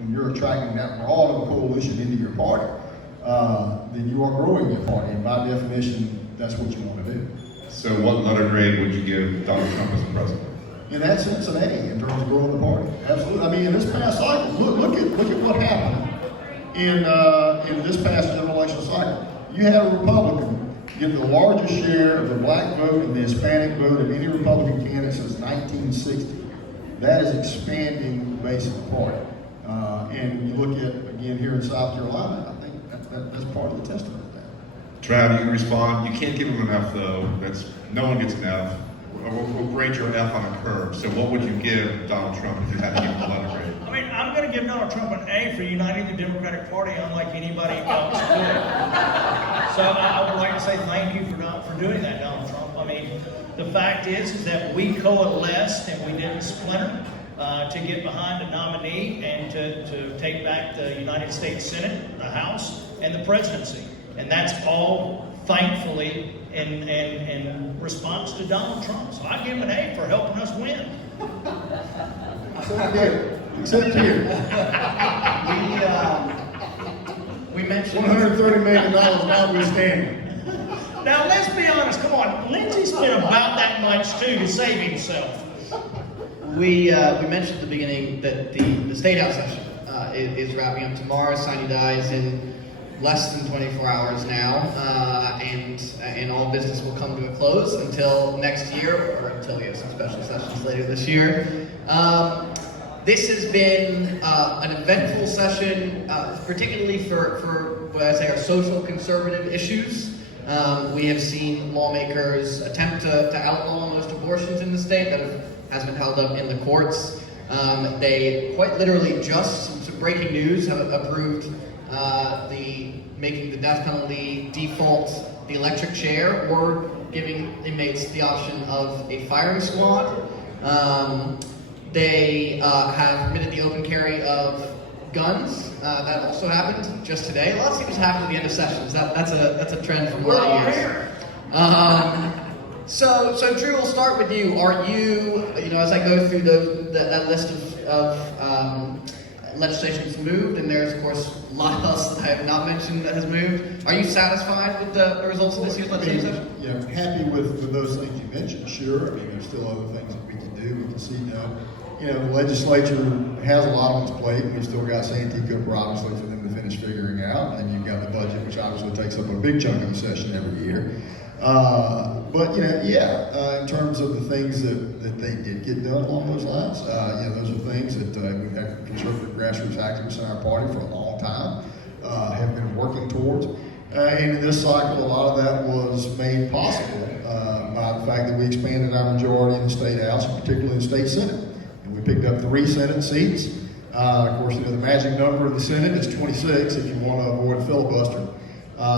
when you're attracting that broad of a coalition into your party, then you are growing your party, and by definition, that's what you want to do. So what letter grade would you give Donald Trump as president? In that sense, an A in terms of growing the party. Absolutely. I mean, in this past cycle, look at what happened in this past general election cycle. You had a Republican get the largest share of the black vote and the Hispanic vote of any Republican candidate since 1960. That is expanding the base of the party. And you look at, again, here in South Carolina, I think that's part of the testament of that. Trav, you can respond. You can't give him an F though. No one gets an F. We'll grade your F on a curve. So what would you give Donald Trump if you had to give him a letter grade? I mean, I'm going to give Donald Trump an A for uniting the Democratic Party unlike anybody else could. So I would like to say thank you for doing that, Donald Trump. I mean, the fact is that we coalesced and we didn't splinter to get behind a nominee and to take back the United States Senate, the House, and the presidency. And that's all, thankfully, in response to Donald Trump. So I give him an A for helping us win. Except here. We mentioned $130 million notwithstanding. Now, let's be honest. Come on. Lindsay spent about that much, too, to save himself. we mentioned at the beginning that the State House session is wrapping up tomorrow. Sine die is in less than 24 hours now, and all business will come to a close until next year, or until we have some special sessions later this year. This has been an eventful session, particularly for what I say are social conservative issues. We have seen lawmakers attempt to outlaw most abortions in the state that has been held up in the courts. They quite literally just, some breaking news, have approved making the death penalty default the electric chair, or giving inmates the option of a firing squad. They have permitted the open carry of guns. That also happened just today. A lot of things happen at the end of sessions. That's a trend from We're a lot all of years. here. So Drew, we'll start with you. Are you, as I go through that list of legislation that's moved, and there's of course a lot else that I have not mentioned that has moved. Are you satisfied with the results of this year's legislative session? Yeah, happy with those things you mentioned, sure. I mean, there's still other things that we can do. We can see now, the legislature has a lot on its plate, and we've still got Santee Cooper, obviously, for them to finish figuring out, and you've got the budget, which obviously takes up a big chunk of the session every year. But in terms of the things that they did get done along those lines, those are things that we've had conservative grassroots activists in our party for a long time have been working towards. And in this cycle, a lot of that was made possible by the fact that we expanded our majority in the State House, and particularly in the State Senate. And we picked up 3 Senate seats. Of course, the magic number in the Senate is 26 if you want to avoid filibuster.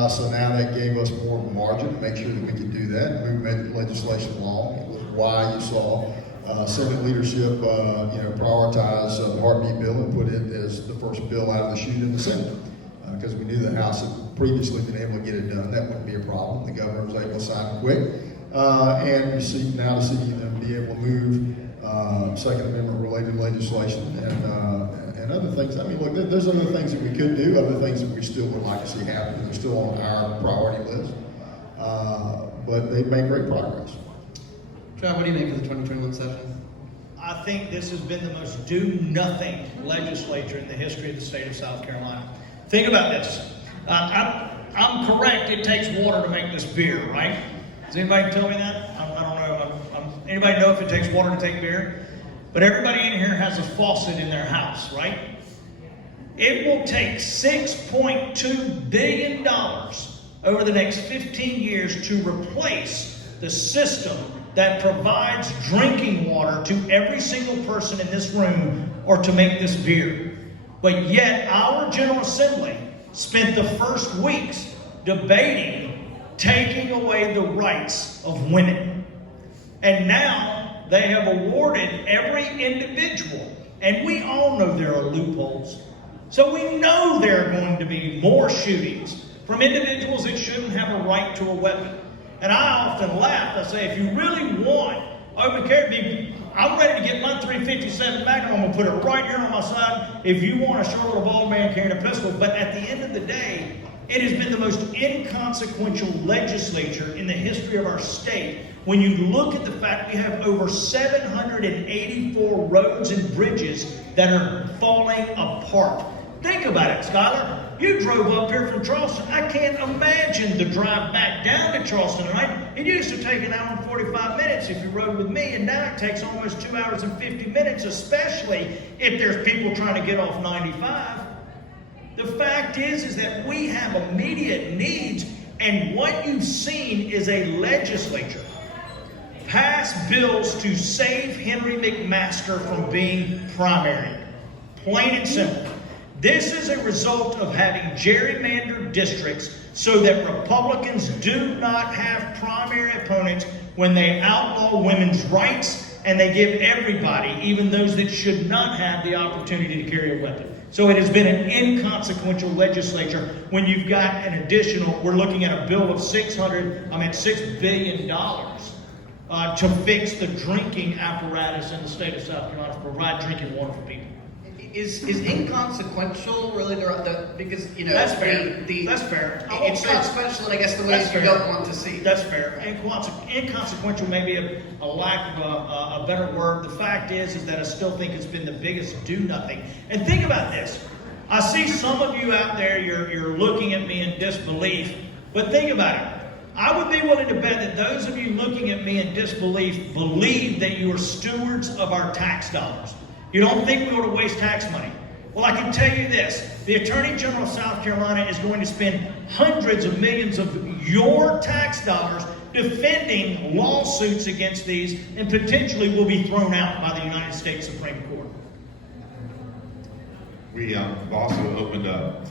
So now that gave us more of a margin to make sure that we could do that and move legislation along. It was why you saw Senate leadership, prioritize the heartbeat bill and put it as the first bill out of the chute in the Senate. Because we knew the House had previously been able to get it done. That wouldn't be a problem. The governor was able to sign it quick. And we see now to see them be able to move Second Amendment related legislation and other things. I mean, look, there's other things that we could do, other things that we still would like to see happen. They're still on our priority list. But they've made great progress. Trav, what do you make of the 2021 session? I think this has been the most do-nothing legislature in the history of the state of South Carolina. Think about this. I'm correct, it takes water to make this beer, right? Does anybody tell me that? I don't know. Anybody know if it takes water to take beer? But everybody in here has a faucet in their house, right? It will take $6.2 billion over the next 15 years to replace the system that provides drinking water to every single person in this room or to make this beer. But yet our General Assembly spent the first weeks debating taking away the rights of women. And now they have awarded every individual, and we all know there are loopholes. So we know there are going to be more shootings from individuals that shouldn't have a right to a weapon. And I often laugh. I say, if you really want open carry. I'm ready to get my 357 Magnum. I'm gonna put it right here on my side. If you want a short little bald man carrying a pistol, but at the end of the day, it has been the most inconsequential legislature in the history of our state. When you look at the fact we have over 784 roads and bridges that are falling apart. Think about it, Skylar. You drove up here from Charleston. I can't imagine the drive back down to Charleston, right? It used to take an hour and 45 minutes if you rode with me, and now it takes almost 2 hours and 50 minutes, especially if there's people trying to get off 95. The fact is that we have immediate needs, and what you've seen is a legislature pass bills to save Henry McMaster from being primary. Plain and simple. This is a result of having gerrymandered districts so that Republicans do not have primary opponents when they outlaw women's rights and they give everybody, even those that should not have, the opportunity to carry a weapon. So it has been an inconsequential legislature when you've got an additional, we're looking at a bill of $6 billion to fix the drinking apparatus in the state of South Carolina, to provide drinking water for people. Is inconsequential really because, you know, That's fair. That's fair. It's consequential, and I guess the way you don't want to see. That's fair. Inconsequential may be a lack of a better word. The fact is that I still think it's been the biggest do nothing. And think about this. I see some of you out there, you're looking at me in disbelief, but think about it. I would be willing to bet that those of you looking at me in disbelief believe that you are stewards of our tax dollars. You don't think we ought to waste tax money. Well, I can tell you this. The Attorney General of South Carolina is going to spend hundreds of millions of your tax dollars defending lawsuits against these, and potentially will be thrown out by the United States Supreme Court. We have also opened up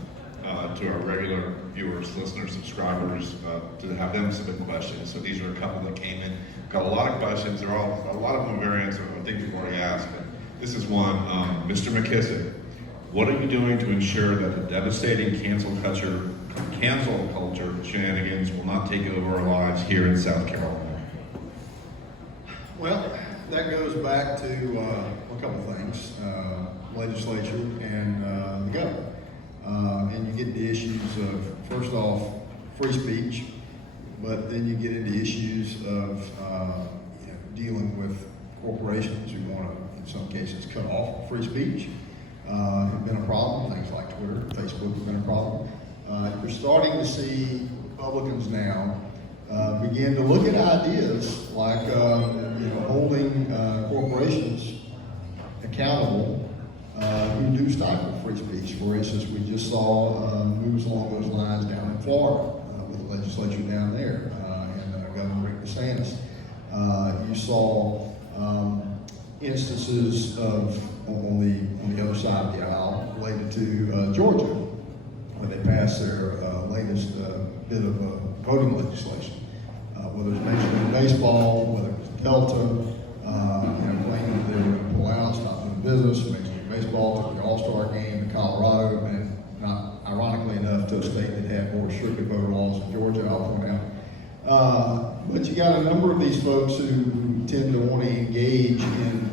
to our regular viewers, listeners, subscribers, to have them submit questions. So these are a couple that came in. Got a lot of questions. They're all, a lot of them are variants of things we've already asked. But this is one, Mr. McKissik. What are you doing to ensure that the devastating cancel culture shenanigans will not take over our lives here in South Carolina? Well, that goes back to a couple of things, legislature and the government. And you get the issues of, first off, free speech, but then you get into issues of dealing with corporations who want to, in some cases, cut off free speech. Have been a problem. Things like Twitter, Facebook have been a problem. You're starting to see Republicans now begin to look at ideas like holding corporations accountable who do stifle free speech. For instance, we just saw moves along those lines down in Florida with the legislature down there and Governor Rick DeSantis. You saw instances of on the other side of the aisle related to Georgia, where they passed their latest bit of voting legislation. Whether it's mentioned in baseball, whether it was Delta, claiming that they were going to pull out, stop doing business, mentioned in baseball, took the All-Star game in Colorado, and not ironically enough to a state that had more restrictive voter laws in Georgia, I'll point out. But you got a number of these folks who tend to want to engage in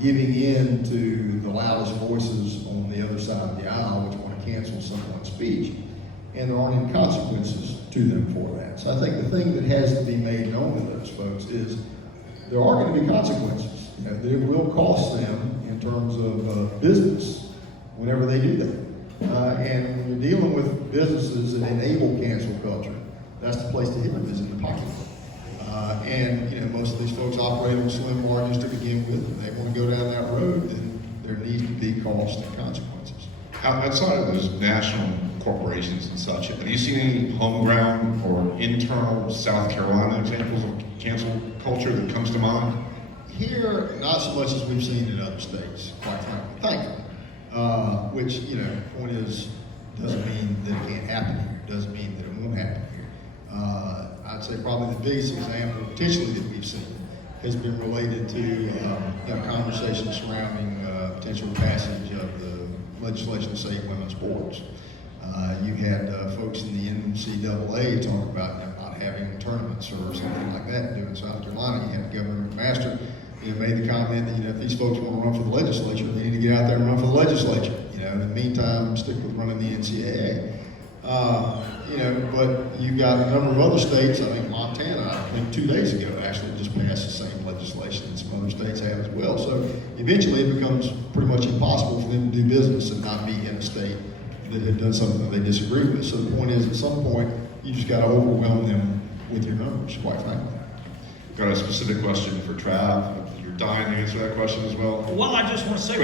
giving in to the loudest voices on the other side of the aisle, which want to cancel someone's speech, and there aren't any consequences to them for that. So I think the thing that has to be made known to those folks is there are going to be consequences. It will cost them in terms of business whenever they do that. And when you're dealing with businesses that enable cancel culture, that's the place to hit them, is in the pocketbook. Most of these folks operate on slim margins to begin with. If they want to go down that road, then there needs to be costs and consequences. Outside of those national corporations and such, have you seen any home ground or internal South Carolina examples of cancel culture that comes to mind? Here, not so much as we've seen in other states, quite frankly. Thankfully. Which, the point is, doesn't mean that it can't happen here. Doesn't mean that it won't happen here. I'd say probably the biggest example, potentially, that we've seen has been related to conversations surrounding potential passage of the legislation to save women's sports. You had folks in the NCAA talk about not having tournaments or something like that to do in South Carolina. You have Governor McMaster, made the comment that, if these folks want to run for the legislature, they need to get out there and run for the legislature. In the meantime, stick with running the NCAA. But you've got a number of other states. I think Montana, I think 2 days ago, actually just passed the same legislation, and some other states have as well. So eventually it becomes pretty much impossible for them to do business and not be in a state that had done something that they disagree with. So the point is, at some point, you just got to overwhelm them with your numbers, quite frankly. Got a specific question for Trav. You're dying to answer that question as well. Well, I just want to say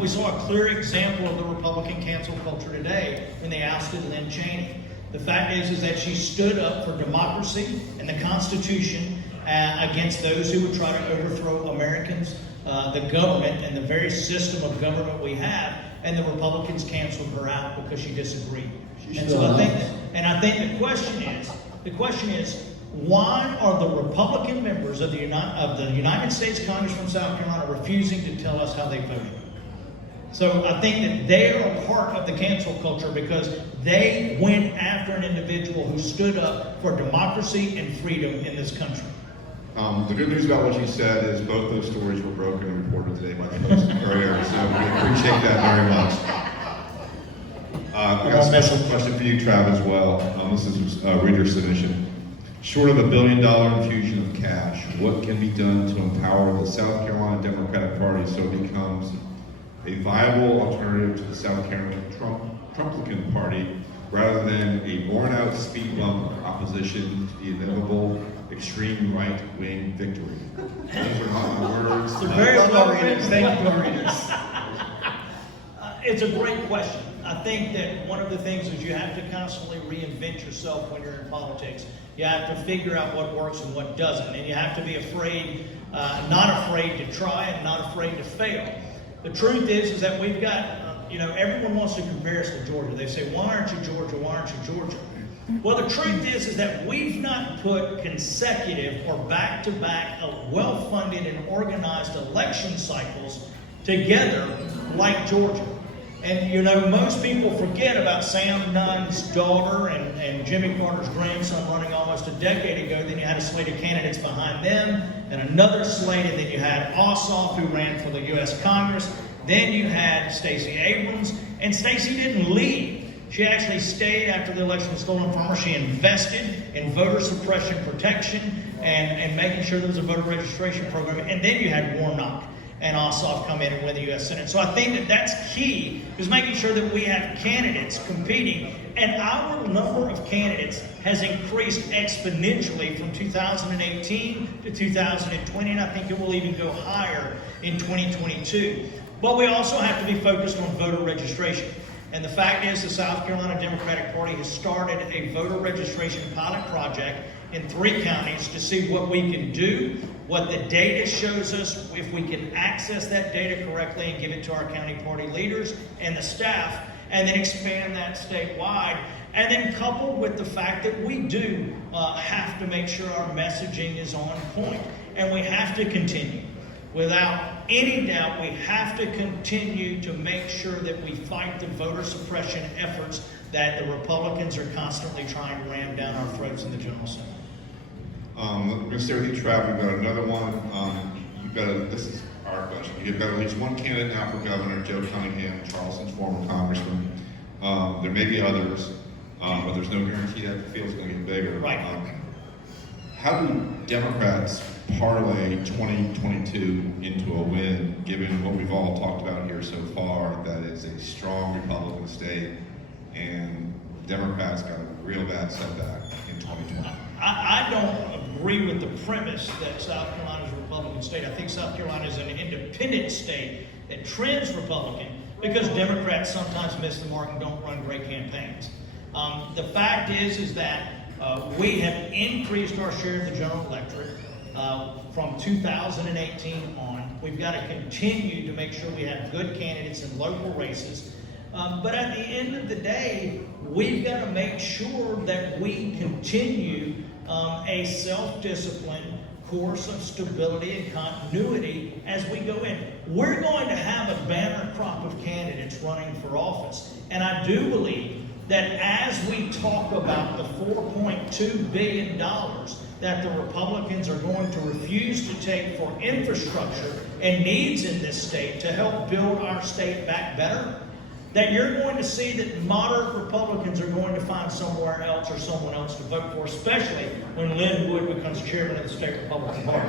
we saw a clear example of the Republican cancel culture today when they ousted Lynn Cheney. The fact is that she stood up for democracy and the Constitution against those who would try to overthrow Americans, the government, and the very system of government we have. And the Republicans canceled her out because she disagreed. I think the question is, why are the Republican members of the United States Congress from South Carolina refusing to tell us how they voted? So I think that they are a part of the cancel culture because they went after an individual who stood up for democracy and freedom in this country. The good news about what you said is both those stories were broken and reported today by the folks in the Courier, so we appreciate that very much. I got a special question for you, Trav, as well. This is a reader submission. Short of $1 billion infusion of cash, what can be done to empower the South Carolina Democratic Party so it becomes a viable alternative to the South Carolina Trumplican Party rather than a worn-out speed bump of opposition to the inevitable extreme right-wing victory? Those are not my words. It's very Thank you, readers. It's a great question. I think that one of the things is you have to constantly reinvent yourself when you're in politics. You have to figure out what works and what doesn't, and you have to be not afraid to try and not afraid to fail. The truth is that we've got, everyone wants to compare us to Georgia. They say, why aren't you Georgia? Why aren't you Georgia? Well, the truth is that we've not put consecutive or back-to-back well-funded and organized election cycles together like Georgia. And, most people forget about Sam Nunn's daughter and Jimmy Carter's grandson running almost a decade ago. Then you had a slate of candidates behind them, and another slate, and then you had Ossoff, who ran for the U.S. Congress. Then you had Stacey Abrams, and Stacey didn't leave. She actually stayed after the election was stolen from her. She invested in voter suppression protection and making sure there was a voter registration program. And then you had Warnock and Ossoff come in and win the U.S. Senate. So I think that that's key, is making sure that we have candidates competing. And our number of candidates has increased exponentially from 2018 to 2020, and I think it will even go higher in 2022. But we also have to be focused on voter registration. And the fact is the South Carolina Democratic Party has started a voter registration pilot project in 3 counties to see what we can do, what the data shows us, if we can access that data correctly and give it to our county party leaders and the staff, and then expand that statewide. And then coupled with the fact that we do have to make sure our messaging is on point. And we have to continue. Without any doubt, we have to continue to make sure that we fight the voter suppression efforts that the Republicans are constantly trying to ram down our throats in the General Assembly. We're going to stay with you, Trav. We've got another one. This is our question. You've got at least one candidate now for governor, Joe Cunningham, Charleston's former congressman. There may be others, but there's no guarantee that the field's going to get bigger. Right. How do Democrats parlay 2022 into a win, given what we've all talked about here so far, that is a strong Republican state, and Democrats got a real bad setback in 2020? I don't agree with the premise that South Carolina is a Republican state. I think South Carolina is an independent state that trends Republican because Democrats sometimes miss the mark and don't run great campaigns. The fact is that we have increased our share of the general electorate from 2018 on. We've got to continue to make sure we have good candidates in local races. But at the end of the day, we've got to make sure that we continue a self-disciplined course of stability and continuity as we go in. We're going to have a banner crop of candidates running for office. And I do believe that as we talk about the $4.2 billion that the Republicans are going to refuse to take for infrastructure and needs in this state to help build our state back better, that you're going to see that moderate Republicans are going to find somewhere else or someone else to vote for, especially when Lynn Wood becomes chairman of the state Republican Party.